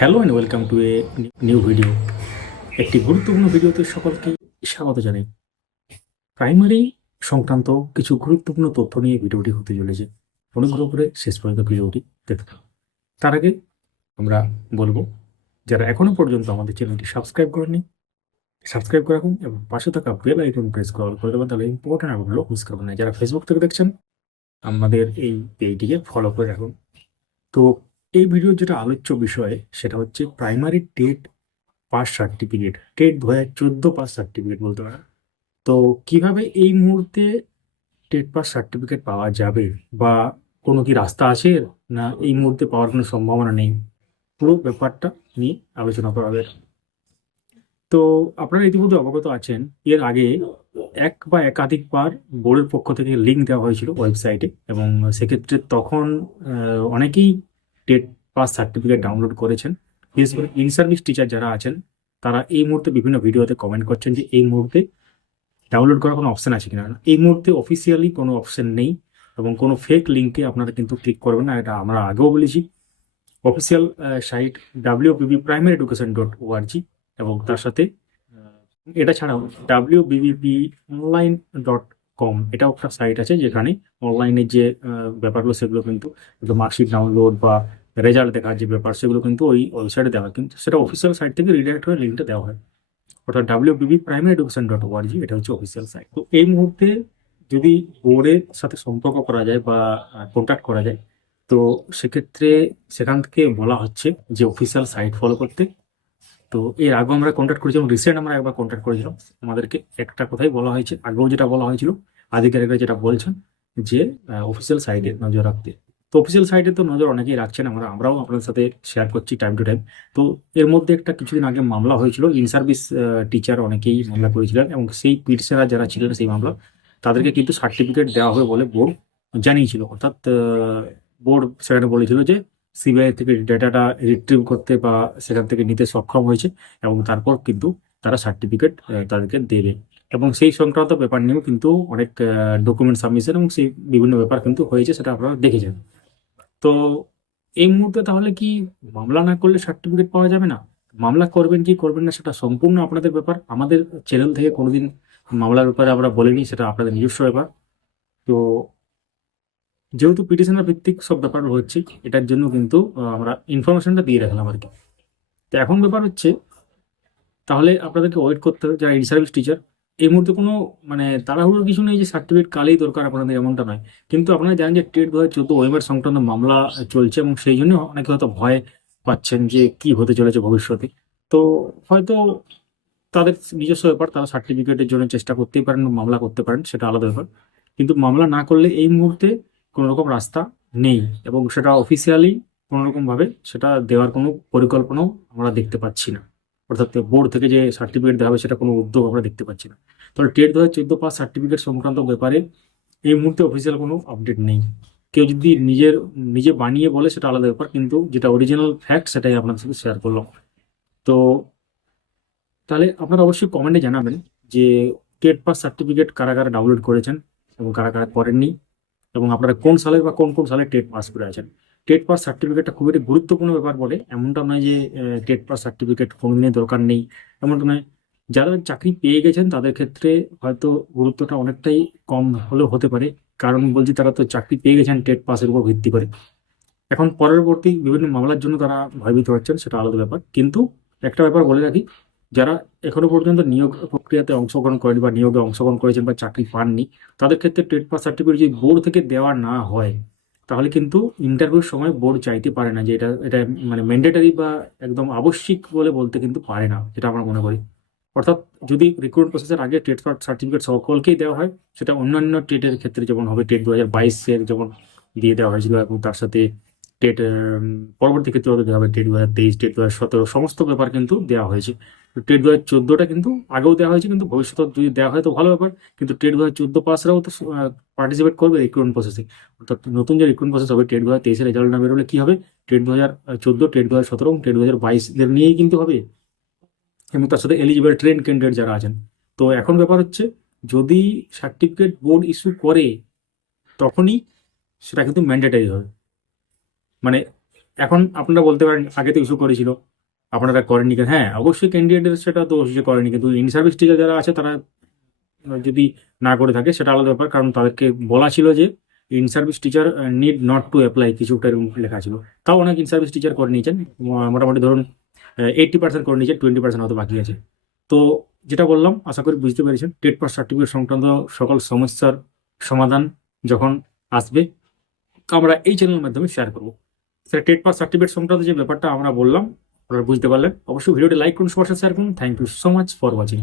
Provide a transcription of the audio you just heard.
Hello and welcome to a new video. একটি গুরুত্বপূর্ণ ভিডিওতে সকলকে স্বাগত জানাই। প্রাইমারি সংক্রান্ত কিছু গুরুত্বপূর্ণ তথ্য নিয়ে ভিডিওটি হতে চলেছে। অনুগ্রহ করে শেষ পর্যন্ত ভিডিওটি দেখতে। তার আগে আমরা বলব, যারা এখনও পর্যন্ত আমাদের চ্যানেলটি সাবস্ক্রাইব করেনি সাবস্ক্রাইব করে রাখুন এবং পাশে থাকা বেল আইকন প্রেস করে দেবেন, তাহলে ইম্পর্টেন্ট আপডেটগুলো মিস করবেন না। যারা ফেসবুক থেকে দেখছেন, আমাদের এই পেজটিকে ফলো করে রাখুন। তো এই ভিডিও যেটা আলোচ্য বিষয়, সেটা হচ্ছে primary TET pass certificate TET দু হাজার চোদ্দ পাস সার্টিফিকেট বলতে পারেন। তো কীভাবে এই মুহূর্তে টেট পাস সার্টিফিকেট পাওয়া যাবে বা কোনো কি রাস্তা আছে না এই মুহূর্তে পাওয়ার কোনো সম্ভাবনা নেই? পুরো ব্যাপারটা নিয়ে আলোচনা করা হবে। তো আপনারা ইতিমধ্যে অবগত আছেন, এর আগে এক বা একাধিকবার বোর্ডের পক্ষ থেকে লিঙ্ক দেওয়া হয়েছিল ওয়েবসাইটে এবং সেক্ষেত্রে তখন অনেকেই টেট পাস সার্টিফিকেট ডাউনলোড করেছেন। বিশেষ করে ইন সার্ভিস টিচার যারা আছেন, তারা এই মুহূর্তে বিভিন্ন ভিডিওতে কমেন্ট করছেন যে এই মুহূর্তে ডাউনলোড করার কোনো অপশন আছে কিনা। এই মুহূর্তে অফিসিয়ালি কোনো অপশন নেই এবং কোনো ফেক লিঙ্কে আপনারা কিন্তু ক্লিক করবেন না, এটা আমরা আগেও বলেছি। Official site WBB primary education dot org এবং তার সাথে, এটা ছাড়াও W BBP online dot com. এটাও একটা সাইট আছে যেখানে অনলাইনে যে ব্যাপারগুলো সেগুলো কিন্তু মার্কশিট ডাউনলোড বা রেজাল্ট দেখার যে ব্যাপার সেগুলো কিন্তু ওই ওয়েবসাইটে দেওয়া হয়। কিন্তু সেটা অফিসিয়াল সাইট থেকে রিডাইরেক্ট হয়ে লিঙ্কটা দেওয়া হয়। অর্থাৎ W BB primary education dot ORG এটা হচ্ছে অফিসিয়াল সাইট তো এই মুহূর্তে যদি বোর্ডের সাথে সম্পর্ক করা যায় বা কন্ট্যাক্ট করা যায়, তো সেক্ষেত্রে সেখান থেকে বলা হচ্ছে যে অফিসিয়াল সাইট ফলো করতে। তো এর আগেও আমরা কন্ট্যাক্ট করেছিলাম রিসেন্ট আমরা একবার কন্ট্যাক্ট করেছিলাম। আমাদেরকে একটা কথাই বলা হয়েছে, আগেও যেটা বলা হয়েছিল, আধিকারিকরা যেটা বলছেন যে অফিসিয়াল সাইটে নজর রাখতে। তো অফিসিয়াল সাইটে তো নজর অনেকেই রাখছেন, আমরা, আমরাও আপনাদের সাথে শেয়ার করছি টাইম টু টাইম তো এর মধ্যে একটা কিছুদিন আগে মামলা হয়েছিল ইন সার্ভিস টিচার অনেকেই মামলা করেছিলেন এবং সেই পিটিশনার যারা ছিলেন সেই মামলা, তাদেরকে কিন্তু সার্টিফিকেট দেওয়া হবে বলে বোর্ড জানিয়েছিল। অর্থাৎ বোর্ড সেখানে বলেছিল যে সিবিআই থেকে ডেটাটা রিট্রিভ করতে বা সেখান থেকে নিতে সক্ষম হয়েছে এবং তারপর কিন্তু তারা সার্টিফিকেট তাদেরকে দেবে। এবং সেই সংক্রান্ত ব্যাপার নিয়েও কিন্তু অনেক ডকুমেন্ট সাবমিশন এবং সেই বিভিন্ন ব্যাপার কিন্তু হয়েছে সেটা আপনারা দেখেছেন তো এই মুহূর্তে তাহলে কি মামলা না করলে সার্টিফিকেট পাওয়া যাবে না? মামলা করবেন কি করবেন না সেটা সম্পূর্ণ আপনাদের ব্যাপার। আমাদের চ্যানেল থেকে কোনোদিন মামলার ব্যাপারে আমরা বলিনি, সেটা আপনাদের নিজস্ব ব্যাপার। তো যেহেতু পিটিশনার ভিত্তিক সব ব্যাপার হচ্ছে এটার জন্য কিন্তু আমরা ইনফরমেশনটা দিয়ে রাখলাম আর কি। তো এখন ব্যাপার হচ্ছে, তাহলে আপনাদেরকে ওয়েট করতে হবে, যারা ইন সার্ভিস টিচার এই মুহূর্তে কোনো মানে তাড়াহুড়োর কিছু নেই যে সার্টিফিকেট কালেই দরকার আপনাদের, এমনটা নয়। কিন্তু আপনারা জানেন যে টেট দু হাজার চোদ্দ ওয়েমার সংক্রান্ত মামলা চলছে এবং সেই জন্য অনেকে হয়তো ভয় পাচ্ছেন যে কি হতে চলেছে ভবিষ্যতে। তো হয়তো তাদের নিজস্ব ব্যাপার, তারা সার্টিফিকেটের জন্য চেষ্টা করতেই পারেন, মামলা করতে পারেন, সেটা আলাদা ব্যাপার। কিন্তু মামলা না করলে এই মুহূর্তে কোনো রকম রাস্তা নেই এবং সেটা অফিসিয়ালি কোনো রকম ভাবে সেটা দেওয়ার কোনো পরিকল্পনাও আমরা দেখতে পাচ্ছি না। অর্থাৎ বোর্ড থেকে যে সার্টিফিকেট দেওয়া হবে সেটা কোনো উদ্যোগ আমরা দেখতে পাচ্ছি না। তাহলে টেট দু হাজার চোদ্দ পাস সার্টিফিকেট সংক্রান্ত ব্যাপারে এই মুহূর্তে অফিসিয়াল কোনো আপডেট নেই। কেউ যদি নিজের, নিজে বানিয়ে বলে সেটা আলাদা ব্যাপার, কিন্তু যেটা অরিজিনাল ফ্যাক্ট সেটাই আপনাদের সাথে শেয়ার করলাম। তো তাহলে আপনারা অবশ্যই কমেন্টে জানাবেন যে টেট পাস সার্টিফিকেট কারা কারা ডাউনলোড করেছেন এবং কারা কারা করেননি। এবং আপনারা কোন সালে বা কোন কোন সালে টেট পাস করে আছেন। টেট পাস সার্টিফিকেটটা খুবই একটি গুরুত্বপূর্ণ ব্যাপার বলে, এমনটা নয় যে টেট পাস সার্টিফিকেট কোনোদিনই দরকার নেই, এমনটা নয়। যারা চাকরি পেয়ে গেছেন, তাদের ক্ষেত্রে হয়তো গুরুত্বটা অনেকটাই কম হলেও হতে পারে, কারণ বলছি তারা তো চাকরি পেয়ে গেছেন টেট পাসের উপর ভিত্তি করে। এখন পরবর্তী বিভিন্ন মামলার জন্য তারা ভয়ভীত হচ্ছেন, সেটা আলাদা ব্যাপার। কিন্তু একটা ব্যাপার বলে রাখি যারা এখনও পর্যন্ত নিয়োগ প্রক্রিয়াতে অংশগ্রহণ করেন বা নিয়োগে অংশগ্রহণ করেছেন বা চাকরি পাননি, তাদের ক্ষেত্রে টেট পাস সার্টিফিকেট যদি বোর্ড থেকে দেওয়া না হয়, তাহলে কিন্তু ইন্টারভিউর সময় বোর্ড চাইতে পারে না যে এটা এটা মানে ম্যান্ডেটারি বা একদম আবশ্যিক বলে বলতে কিন্তু পারে না, যেটা আমরা মনে করি। অর্থাৎ যদি রিক্রুটমেন্ট প্রসেসের আগে টেট সার্টিফিকেট সকলকেই দেওয়া হয়, সেটা অন্যান্য টেটের ক্ষেত্রে যেমন হবে টেট দু হাজার বাইশের যেমন দিয়ে দেওয়া হয়েছিল এবং তার সাথে টেট পরবর্তী ক্ষেত্রে দেওয়া হবে টেট দু হাজার তেইশ টেট দু হাজার সতেরো, সমস্ত ব্যাপার কিন্তু দেওয়া হয়েছে। টেট দু হাজার চোদ্দোটা কিন্তু আগেও দেওয়া হয়েছে, কিন্তু ভবিষ্যতে যদি দেওয়া হয় তো ভালো ব্যাপার। কিন্তু টেট দু হাজার চোদ্দ পাসরাও তো পার্টিসিপেট করবে রিক্রুটমেন্ট প্রসেসে অর্থাৎ নতুন যে রিক্রুটমেন্ট প্রসেস হবে টেট দু হাজার তেইশের রেজাল্ট না বেরোলে কি হবে? টেট দু হাজার চোদ্দ টেট দু হাজার সতেরো টেট দু হাজার বাইশদের নিয়েই কিন্তু হবে। এবং তার সাথে এলিজিবল ট্রেন ক্যান্ডিডেট যারা আছেন। তো এখন ব্যাপার হচ্ছে, যদি সার্টিফিকেট বোর্ড ইস্যু করে, তখনই সেটা কিন্তু ম্যান্ডেটারি হবে মানে এখন আপনারা বলতে পারেন, আগে তো ইস্যু করেছিল। আপনারা করেননি কেন? হ্যাঁ অবশ্যই ক্যান্ডিডেটের সেটা তো অবশ্যই করেনি কিন্তু ইন সার্ভিস টিচার যারা আছে, তারা যদি না করে থাকে, সেটা আলাদা ব্যাপার। কারণ তাদেরকে বলা ছিল যে in service teacher need not to apply কিছুটা এরকম লেখা ছিল। তাও অনেক ইন সার্ভিস টিচার করে নিয়েছেন। মোটামুটি ধরুন এইটটি পার্সেন্ট করে নিয়েছেন টোয়েন্টি পার্সেন্ট হয়তো বাকি আছে। তো যেটা বললাম, আশা করি বুঝতে পেরেছেন, টেট পাস সার্টিফিকেট সংক্রান্ত সকল সমস্যার সমাধান যখন আসবে, আমরা এই চ্যানেলের মাধ্যমে শেয়ার করব। সেটা টেট পাস সার্টিফিকেট সংক্রান্ত যে ব্যাপারটা আমরা বললাম আপনারা বুঝতে পারলেন। অবশ্যই ভিডিওটি লাইক করুন, সবার সাথে thank you so much for watching